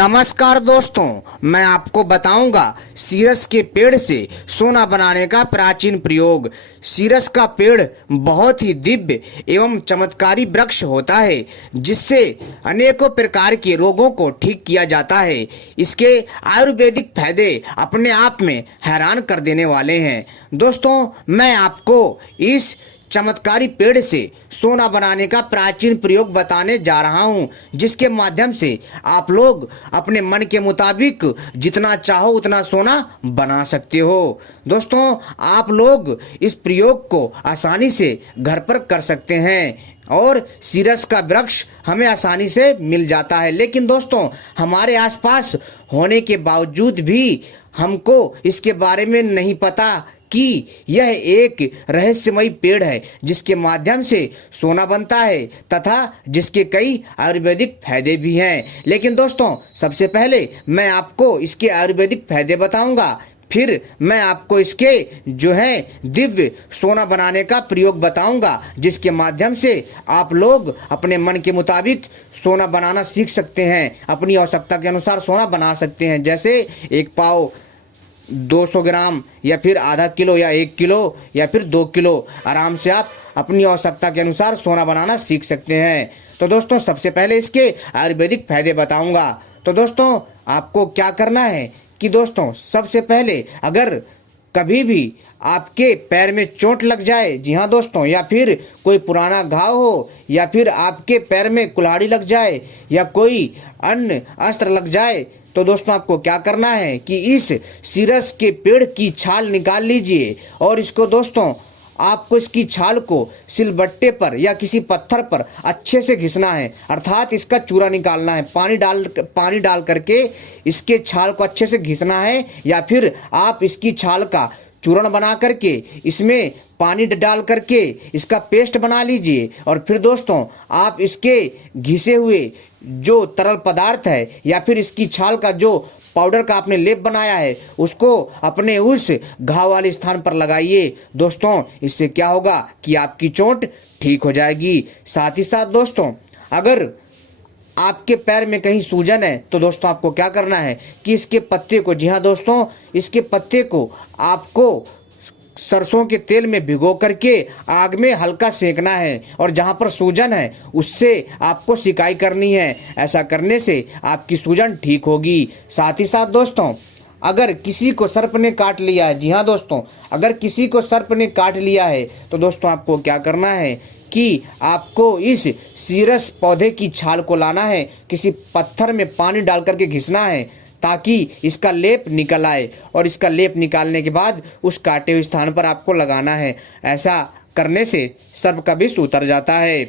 नमस्कार दोस्तों, मैं आपको बताऊंगा सीरस के पेड़ से सोना बनाने का प्राचीन प्रयोग। सीरस का पेड़ बहुत ही दिव्य एवं चमत्कारी वृक्ष होता है जिससे अनेकों प्रकार के रोगों को ठीक किया जाता है। इसके आयुर्वेदिक फायदे अपने आप में हैरान कर देने वाले हैं। दोस्तों, मैं आपको इस चमत्कारी पेड़ से सोना बनाने का प्राचीन प्रयोग बताने जा रहा हूं, जिसके माध्यम से आप लोग अपने मन के मुताबिक जितना चाहो उतना सोना बना सकते हो। दोस्तों, आप लोग इस प्रयोग को आसानी से घर पर कर सकते हैं और सीरस का वृक्ष हमें आसानी से मिल जाता है। लेकिन दोस्तों, हमारे आसपास होने के बावजूद भी हमको इसके बारे में नहीं पता कि यह एक रहस्यमयी पेड़ है जिसके माध्यम से सोना बनता है तथा जिसके कई आयुर्वेदिक फायदे भी हैं। लेकिन दोस्तों, सबसे पहले मैं आपको इसके आयुर्वेदिक फायदे बताऊंगा, फिर मैं आपको इसके जो है दिव्य सोना बनाने का प्रयोग बताऊंगा, जिसके माध्यम से आप लोग अपने मन के मुताबिक सोना बनाना सीख सकते हैं। अपनी आवश्यकता के अनुसार सोना बना सकते हैं, जैसे एक पाव, 200 ग्राम या फिर आधा किलो या 1 किलो या फिर 2 किलो। आराम से आप अपनी आवश्यकता के अनुसार सोना बनाना सीख सकते हैं। तो दोस्तों, सबसे पहले इसके आयुर्वेदिक फायदे बताऊंगा। तो दोस्तों, आपको क्या करना है कि दोस्तों, सबसे पहले अगर कभी भी आपके पैर में चोट लग जाए, जी हाँ दोस्तों, या फिर कोई पुराना घाव हो, या फिर आपके पैर में कुल्हाड़ी लग जाए या कोई अन्य अस्त्र लग जाए, तो दोस्तों आपको क्या करना है कि इस सीरस के पेड़ की छाल निकाल लीजिए और इसको दोस्तों आपको इसकी छाल को सिलबट्टे पर या किसी पत्थर पर अच्छे से घिसना है, अर्थात इसका चूरा निकालना है। पानी डाल करके इसके छाल को अच्छे से घिसना है, या फिर आप इसकी छाल का चूर्ण बना करके इसमें पानी डाल करके इसका पेस्ट बना लीजिए। और फिर दोस्तों आप इसके घिसे हुए जो तरल पदार्थ है या फिर इसकी छाल का जो पाउडर का आपने लेप बनाया है उसको अपने उस घाव वाले स्थान पर लगाइए। दोस्तों, इससे क्या होगा कि आपकी चोट ठीक हो जाएगी। साथ ही साथ दोस्तों, अगर आपके पैर में कहीं सूजन है तो दोस्तों आपको क्या करना है कि इसके पत्ते को, जी हाँ दोस्तों, इसके पत्ते को आपको सरसों के तेल में भिगो करके आग में हल्का सेकना है और जहां पर सूजन है उससे आपको सिकाई करनी है। ऐसा करने से आपकी सूजन ठीक होगी। साथ ही साथ दोस्तों, अगर किसी को सर्प ने काट लिया है, जी हाँ दोस्तों, अगर किसी को सर्प ने काट लिया है तो दोस्तों आपको क्या करना है कि आपको इस सीरस पौधे की छाल को लाना है, किसी पत्थर में पानी डाल करके घिसना है ताकि इसका लेप निकल आए, और इसका लेप निकालने के बाद उस काटे हुए स्थान पर आपको लगाना है। ऐसा करने से सर्प का विष उतर जाता है।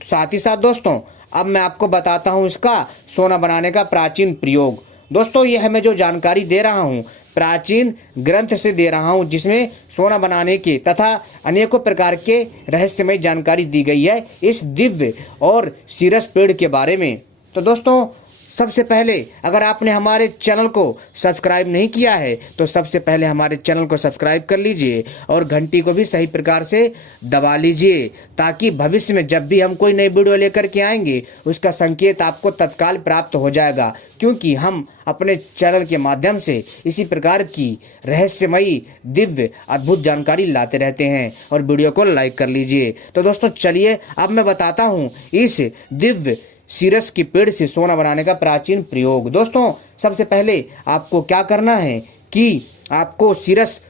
साथ ही साथ दोस्तों, अब मैं आपको बताता हूँ इसका सोना बनाने का प्राचीन प्रयोग। दोस्तों, यह मैं जो जानकारी दे रहा हूँ प्राचीन ग्रंथ से दे रहा हूँ, जिसमें सोना बनाने के तथा अनेकों प्रकार के रहस्यमय जानकारी दी गई है इस दिव्य और सीरस पेड़ के बारे में। तो दोस्तों, सबसे पहले अगर आपने हमारे चैनल को सब्सक्राइब नहीं किया है तो सबसे पहले हमारे चैनल को सब्सक्राइब कर लीजिए और घंटी को भी सही प्रकार से दबा लीजिए, ताकि भविष्य में जब भी हम कोई नई वीडियो लेकर के आएंगे उसका संकेत आपको तत्काल प्राप्त हो जाएगा, क्योंकि हम अपने चैनल के माध्यम से इसी प्रकार की रहस्यमयी दिव्य अद्भुत जानकारी लाते रहते हैं। और वीडियो को लाइक कर लीजिए। तो दोस्तों चलिए अब मैं बताता हूँ इस दिव्य सीरस के पेड़ से सोना बनाने का प्राचीन प्रयोग। दोस्तों, सबसे पहले आपको क्या करना है कि आपको सीरस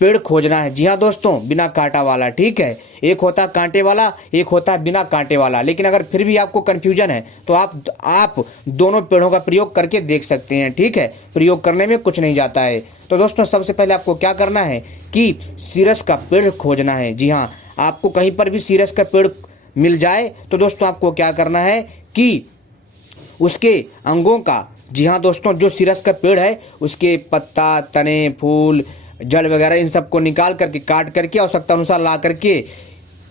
पेड़ खोजना है। जी हाँ दोस्तों, बिना कांटा वाला, ठीक है। एक होता कांटे वाला, एक होता है बिना कांटे वाला। लेकिन अगर फिर भी आपको कंफ्यूजन है तो आप दोनों पेड़ों का प्रयोग करके देख सकते हैं, ठीक है। प्रयोग करने में कुछ नहीं जाता है। तो दोस्तों, सबसे पहले आपको क्या करना है कि सीरस का पेड़ खोजना है। जी हाँ, आपको कहीं पर भी सीरस का पेड़ मिल जाए तो दोस्तों आपको क्या करना है कि उसके अंगों का, जी हाँ दोस्तों, जो सीरस का पेड़ है उसके पत्ता, तने, फूल, जड़ वगैरह इन सब को निकाल करके, काट करके आवश्यकता अनुसार ला करके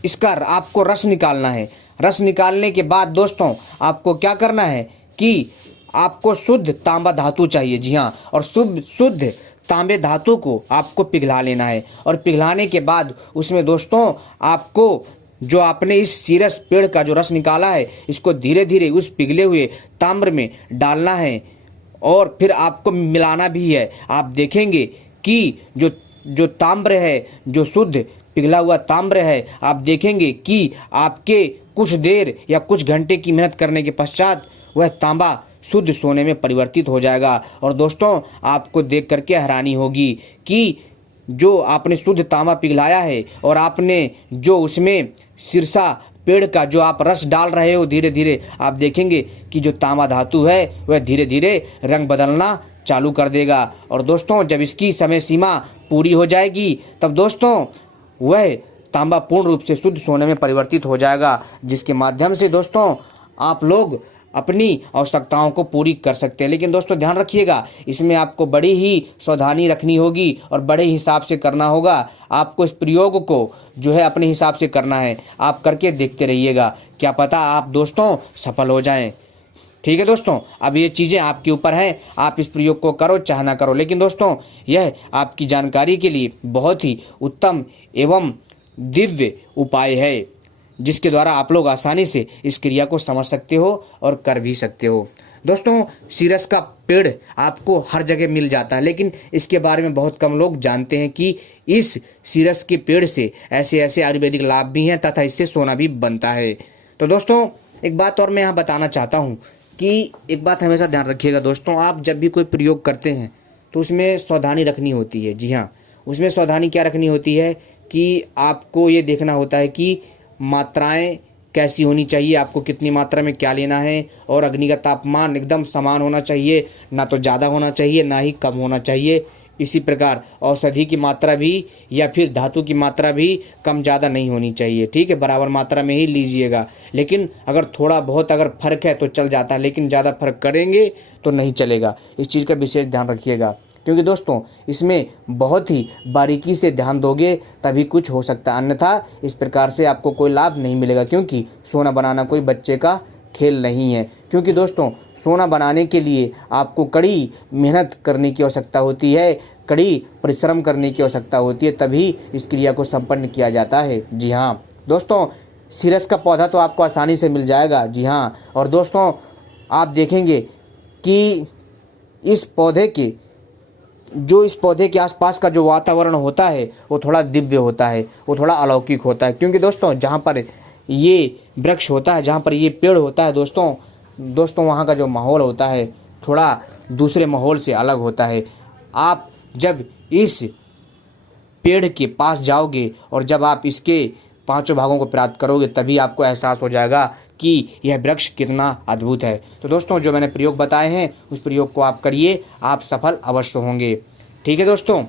इसका आपको रस निकालना है। रस निकालने के बाद दोस्तों आपको क्या करना है कि आपको शुद्ध तांबा धातु चाहिए। जी हाँ, और शुद्ध तांबे धातु को आपको पिघला लेना है। और पिघलाने के बाद उसमें दोस्तों आपको जो आपने इस सीरस पेड़ का जो रस निकाला है इसको धीरे धीरे उस पिघले हुए ताम्र में डालना है और फिर आपको मिलाना भी है। आप देखेंगे कि जो ताम्र है, जो शुद्ध पिघला हुआ ताम्र है, आप देखेंगे कि आपके कुछ देर या कुछ घंटे की मेहनत करने के पश्चात वह तांबा शुद्ध सोने में परिवर्तित हो जाएगा। और दोस्तों, आपको देख करके हैरानी होगी कि जो आपने शुद्ध तांबा पिघलाया है और आपने जो उसमें सिरसा पेड़ का जो आप रस डाल रहे हो, धीरे धीरे आप देखेंगे कि जो तांबा धातु है वह धीरे धीरे रंग बदलना चालू कर देगा। और दोस्तों, जब इसकी समय सीमा पूरी हो जाएगी तब दोस्तों वह तांबा पूर्ण रूप से शुद्ध सोने में परिवर्तित हो जाएगा, जिसके माध्यम से दोस्तों आप लोग अपनी आवश्यकताओं को पूरी कर सकते हैं। लेकिन दोस्तों ध्यान रखिएगा, इसमें आपको बड़ी ही सावधानी रखनी होगी और बड़े हिसाब से करना होगा। आपको इस प्रयोग को जो है अपने हिसाब से करना है। आप करके देखते रहिएगा, क्या पता आप दोस्तों सफल हो जाएं। ठीक है दोस्तों, अब ये चीज़ें आपके ऊपर हैं, आप इस प्रयोग को करो चाहे ना करो। लेकिन दोस्तों यह आपकी जानकारी के लिए बहुत ही उत्तम एवं दिव्य उपाय है, जिसके द्वारा आप लोग आसानी से इस क्रिया को समझ सकते हो और कर भी सकते हो। दोस्तों, सीरस का पेड़ आपको हर जगह मिल जाता है, लेकिन इसके बारे में बहुत कम लोग जानते हैं कि इस सीरस के पेड़ से ऐसे ऐसे आयुर्वेदिक लाभ भी हैं तथा इससे सोना भी बनता है। तो दोस्तों, एक बात और मैं यहाँ बताना चाहता हूँ कि एक बात हमेशा ध्यान रखिएगा दोस्तों, आप जब भी कोई प्रयोग करते हैं तो उसमें सावधानी रखनी होती है। जी हाँ, उसमें सावधानी क्या रखनी होती है कि आपको ये देखना होता है कि मात्राएं कैसी होनी चाहिए, आपको कितनी मात्रा में क्या लेना है, और अग्नि का तापमान एकदम समान होना चाहिए, ना तो ज़्यादा होना चाहिए ना ही कम होना चाहिए। इसी प्रकार औषधि की मात्रा भी या फिर धातु की मात्रा भी कम ज़्यादा नहीं होनी चाहिए। ठीक है, बराबर मात्रा में ही लीजिएगा। लेकिन अगर थोड़ा बहुत अगर फर्क है तो चल जाता है, लेकिन ज़्यादा फर्क करेंगे तो नहीं चलेगा। इस चीज़ का विशेष ध्यान रखिएगा, क्योंकि दोस्तों इसमें बहुत ही बारीकी से ध्यान दोगे तभी कुछ हो सकता है, अन्यथा इस प्रकार से आपको कोई लाभ नहीं मिलेगा। क्योंकि सोना बनाना कोई बच्चे का खेल नहीं है। क्योंकि दोस्तों सोना बनाने के लिए आपको कड़ी मेहनत करने की आवश्यकता होती है, कड़ी परिश्रम करने की आवश्यकता होती है, तभी इस क्रिया को संपन्न किया जाता है। जी हाँ दोस्तों, सीरस का पौधा तो आपको आसानी से मिल जाएगा। जी हाँ, और दोस्तों आप देखेंगे कि इस पौधे के आसपास का जो वातावरण होता है वो थोड़ा दिव्य होता है, वो थोड़ा अलौकिक होता है। क्योंकि दोस्तों जहाँ पर ये वृक्ष होता है, जहाँ पर ये पेड़ होता है दोस्तों वहाँ का जो माहौल होता है थोड़ा दूसरे माहौल से अलग होता है। आप जब इस पेड़ के पास जाओगे और जब आप इसके 5 भागों को प्राप्त करोगे तभी आपको एहसास हो जाएगा कि यह वृक्ष कितना अद्भुत है। तो दोस्तों जो मैंने प्रयोग बताए हैं उस प्रयोग को आप करिए, आप सफल अवश्य होंगे। ठीक है दोस्तों।